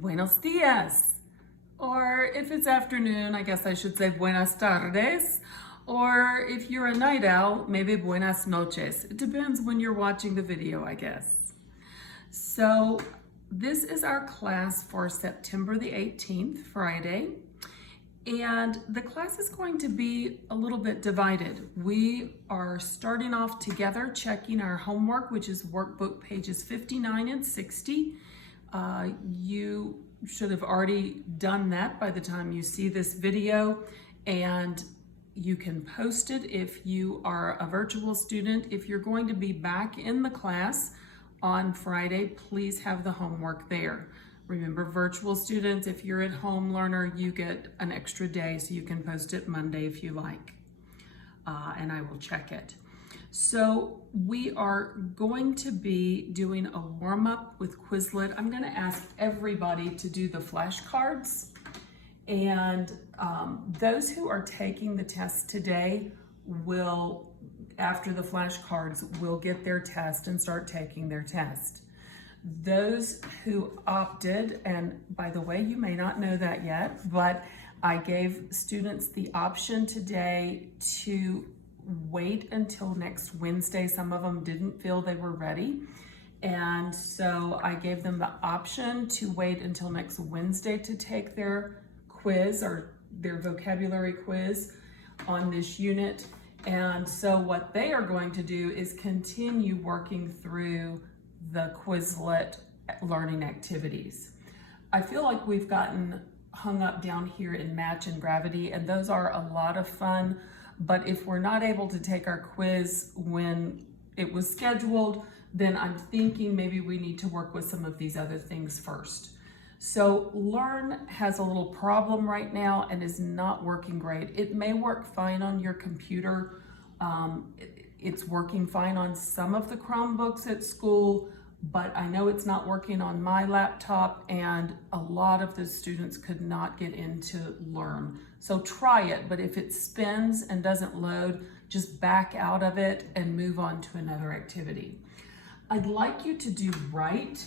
buenos dias. Or if it's afternoon, I guess I should say buenas tardes. Or if you're a night owl, maybe buenas noches. It depends when you're watching the video, I guess. So this is our class for September the 18th, Friday. And the class is going to be a little bit divided. We are starting off together checking our homework, which is workbook pages 59 and 60. You should have already done that by the time you see this video, and you can post it if you are a virtual student. If you're going to be back in the class on Friday, please have the homework there. Remember, virtual students, if you're at home learner, you get an extra day, so you can post it Monday if you like, and I will check it. So we are going to be doing a warm-up with Quizlet. I'm going to ask everybody to do the flashcards, and those who are taking the test today will, after the flashcards, will get their test and start taking their test. Those who opted, and by the way, you may not know that yet, but I gave students the option today to wait until next Wednesday. Some of them didn't feel they were ready, and so I gave them the option to wait until next Wednesday to take their quiz or their vocabulary quiz on this unit. And so what they are going to do is continue working through the Quizlet learning activities. I feel like we've gotten hung up down here in match and gravity, and those are a lot of fun, but if we're not able to take our quiz when it was scheduled, then I'm thinking maybe we need to work with some of these other things first. So Learn has a little problem right now and is not working great. It may work fine on your computer. It's working fine on some of the Chromebooks at school, but I know it's not working on my laptop, and a lot of the students could not get into Learn. So try it, but if it spins and doesn't load, just back out of it and move on to another activity. I'd like you to do Write.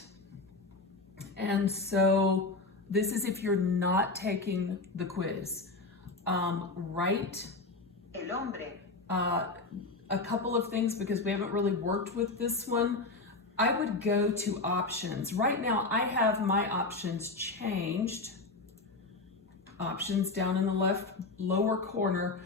And so this is if you're not taking the quiz. Write. El hombre. A couple of things, because we haven't really worked with this one. I would go to options. Right now I have my options changed. Options down in the left lower corner.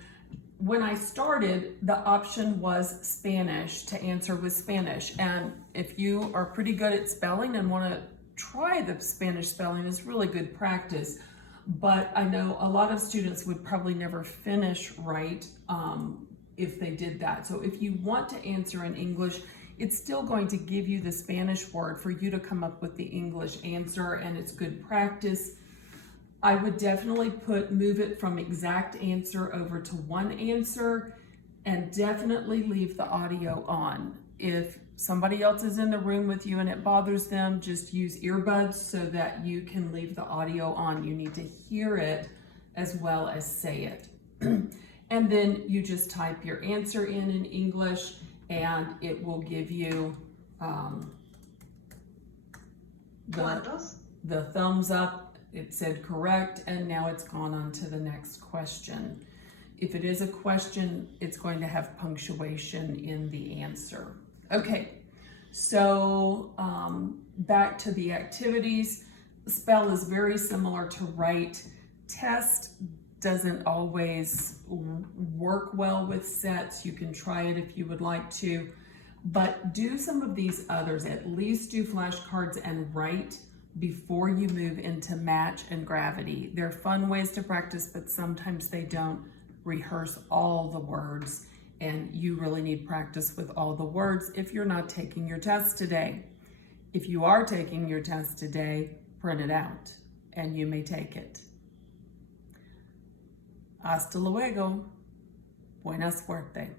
When I started, the option was Spanish, to answer with Spanish. And if you are pretty good at spelling and want to try the Spanish spelling, it's really good practice. But I know a lot of students would probably never finish right if they did that. So if you want to answer in English, it's still going to give you the Spanish word for you to come up with the English answer, and it's good practice. I would definitely move it from exact answer over to one answer, and definitely leave the audio on. If somebody else is in the room with you and it bothers them, just use earbuds so that you can leave the audio on. You need to hear it as well as say it. And then you just type your answer in English, and it will give you the thumbs up. It said correct, and now it's gone on to the next question. If it is a question, it's going to have punctuation in the answer. Okay, so back to the activities. Spell is very similar to Write. Test doesn't always work well with sets. You can try it if you would like to, but do some of these others. At least do flashcards and Write before you move into match and gravity. They're fun ways to practice, but sometimes they don't rehearse all the words, and you really need practice with all the words if you're not taking your test today. If you are taking your test today, print it out and you may take it. Hasta luego. Buena suerte.